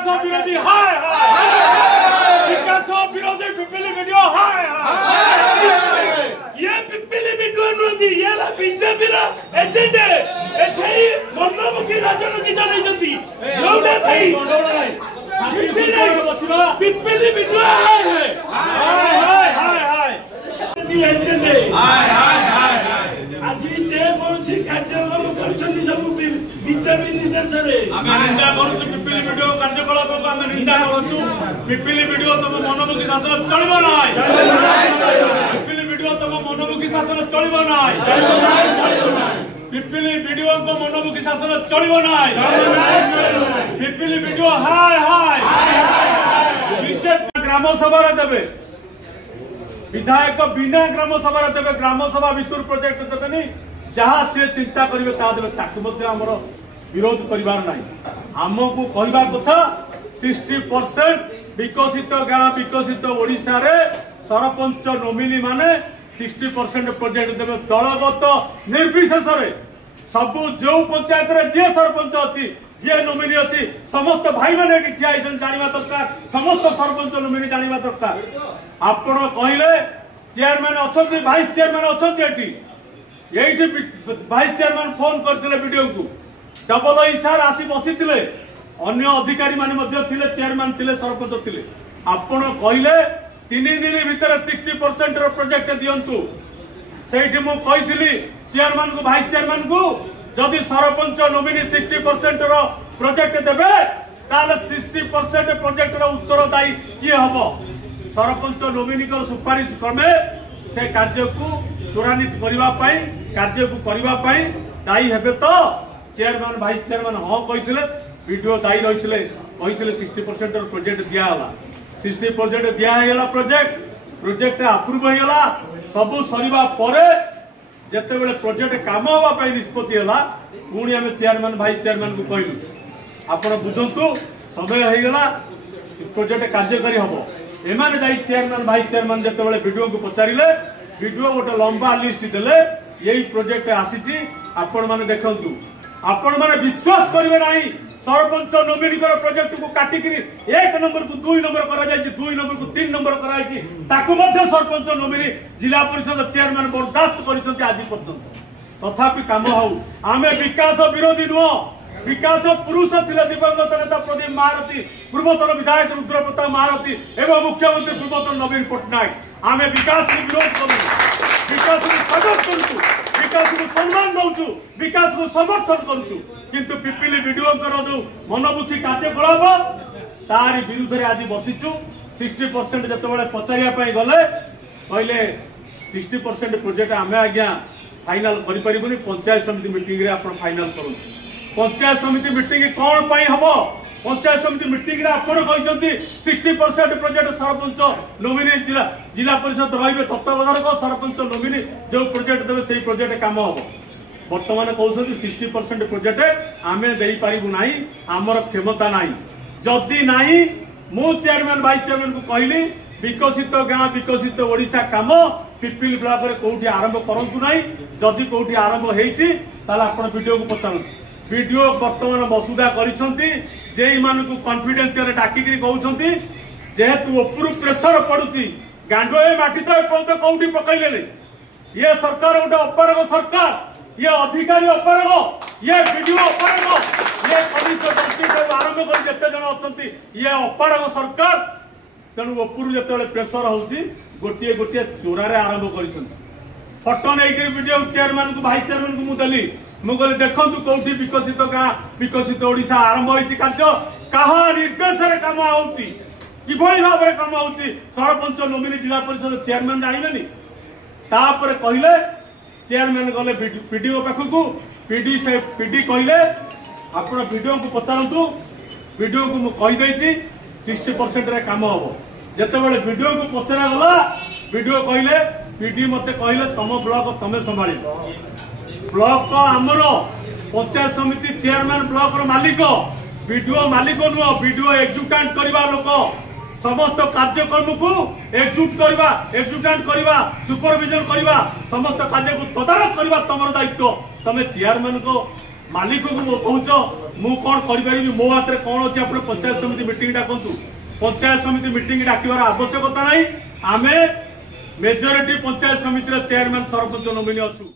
विकास विरोधी हाय विकास विरोधी पिपिली वीडियो हाय ये पिपिली वीडियो नुदी ये ला बीजेपी रा एजेंडा एठई मनोमुखी राजनीति चलैजंती जोडा भाई पिपिली वीडियो हाय एजेंडा आज जे कोनसी कार्यक्रम करछन्ती सब बीजेपी निर्देशन रे आमे निंदा करूछु पिपिली वीडियो कार्यकलाप को आमे निंदा करूछु पिपिली वीडियो तम मनोमुखी शासन चलिबो नाही पिपिली वीडियो तम मनोमुखी शासन चलिबो नाही पिपिली वीडियो को मनोमुखी शासन चलिबो नाही पिपिली वीडियो हाय बीजेपी ग्राम सभा रे देबे विधायक बिना ग्राम सभा देवे ग्राम सभा भितर प्रोजेक्ट देवे जहाँ सी चिंता करेंगे ताकि विरोध करिवार नहीं आमको कहवा कथा 60% विकसित गाँ विकसित ओडिशा रे सरपंच नोमिनी माने 60% प्रोजेक्ट देवे दलगत निर्विशेष सबू जो पंचायत रे जे सरपंच अच्छी जे नोमिनी अच्छी समस्त भाई मैंने ठिया जाना दरकार समस्त सरपंच नोमिनी जाना दरकार आपण कहले चेयरमैन अच्छा भाइस चेयरमैन अच्छा भाइस चेयरमैन फोन करते वीडियो को डबल सार आसी बसी अन्य अधिकारी माने चेयरमैन थे सरपंच थे आपण कहले 3 दिन भितर 60% प्रोजेक्ट दिंतु से चेयरमैन को भाइस चेयरमैन को जदि सरपंच नोमिनी 60% प्रोजेक्ट देवे ताले 60% प्रोजेक्ट उत्तरदायी किए हम सरपंच नोमिनी सुपारिश क्रमे से कार्य को त्वरान्वित करने दायी हेबे तो चेयरमैन भाइस चेयरमैन हाँ कहते वीडियो दायी रही 60% प्रोजेक्ट दिगला 60% दिगला प्रोजेक्ट अप्रूव होगा सबू सरिबा परे जेते बेले प्रोजेक्ट काम होगा निष्पत्ति है पुणी आम चेयरमैन भाइस चेयरमैन को कहलु आपण बुझंतु समय होगा प्रोजेक्ट कार्यकारी हम एमाने जाई चेयरमैन भाइस चेयरमैन जेते बेले वीडियो को पचारिले वीडियो गोटे लंबा लिस्ट देले यही प्रोजेक्ट आसीची आपण माने देखंतु आपण माने विश्वास करिवे नाही सरपंच नोमिनी प्रोजेक्ट को काटिकरी 1 नंबर को 2 नंबर करा जायछि 2 नंबर को 3 नंबर करा जायछि ताकू मध्ये सरपंच नोमिनी जिला परिषद चेयरमैन बर्दाश्त करिसंती आज पर्यंत तथापि काम हौ आमे विकास विरोधी नुह विकास पुरुष थिले दिवंगत नेता प्रदीप महारथी पूर्वतन विधायक रुद्रप्रताप महारथी एवं मुख्यमंत्री पूर्वतन नवीन पट्टनायक आमे विकास को विरोध करूँ विकास को स्वागत करूँ विकास को सम्मान दौचु विकास को समर्थन करूँ किंतु पिपिली वीडियो जो मनमुखी कार्यकलाप तारी विरुद्ध रे आज बसीचु 60% जिते पचारिया गले कहले 60% प्रोजेक्ट आमे आज्ञा फाइनल करिपरिबुनी पंचायत समिति मीटिंग रे आपण फाइनल करूँ पंचायत समिति मीटिंग कौन पाई हम पंचायत समिति मीटिंग रे आपण कहते 60% प्रोजेक्ट सरपंच नोमिनी जिला परिषद रही तत्वावधारक सरपंच नोमिनी जो प्रोजेक्ट देवे से प्रोजेक्ट काम हम बर्तमान कहते 60% प्रोजेक्ट आम दे पारू ना आमर क्षमता ना जदि ना मु चेयरमैन भाइस चेयरमैन को कहली विकसित गाँ विकसित ओडिशा काम पिपिली ब्लॉक रे कोठी आरंभ करंतु ना जदि कोठी आरंभ होईची ताला आपण वीडियो को पचारंतु वीडियो बर्तमान मसुदा करिसंती जेई मान को कॉन्फिडेंशियल डाकिकरी कहउछंती जेहेतु ओपुरु प्रेशर पडुची गांडोए माटी तो एपंत कोठी पकैलेले ये सरकार गोटे अपराग सरकार ये अधिकारी अपराग ये वीडियो अपराग ये पुलिस आरंभ कर जेते जन अछंती ये अपराग सरकार तेणु ओपुरु जेते प्रेशर होउची गोटिए गोटिए चोरारे आरंभ करिसंती फोटो नहीं वीडियो चेयरमैन को भाइस चेयरमैन को मुदली मुझे देखु कौटी विकसित गाँ विकसित ओडिशा आरंभ होती कार्य कहा निर्देश काम होती भाव में कम हो सरपंच नोमिनी जिला परिषद चेयरमैन जानवे तापर कहले चेयरमैन गले पीडीओ पाखक पीडी कहले आप वीडियो को पचारतु वीडियो को मुझे 60% रे काम हम जिते वीडियो को पचरा गला वीडियो कहले पीडी मत कहले तुम ब्लॉक तमें संभाल ब्लॉक आमर पंचायत समिति चेयरमैन ब्लॉक मालिक वीडियो मालिक नुह वीडियो एक्जुटांट करवा लोक समस्त कार्यक्रम को एक्जुटांट करवा सुपरविजन करवा समस्त कार्य को तदारख करवा तुम दायित्व तमें चेयरमैन को मालिक को कौच मु कौन करी मो हाथ में कौन अच्छे आप पंचायत समिति मीटिंग डाकतु पंचायत समिति मीटिंग डाकिबार आवश्यकता नहीं आमे मेजोरिटी पंचायत समिति चेयरमैन सरपंच नोमिनी अच्छु।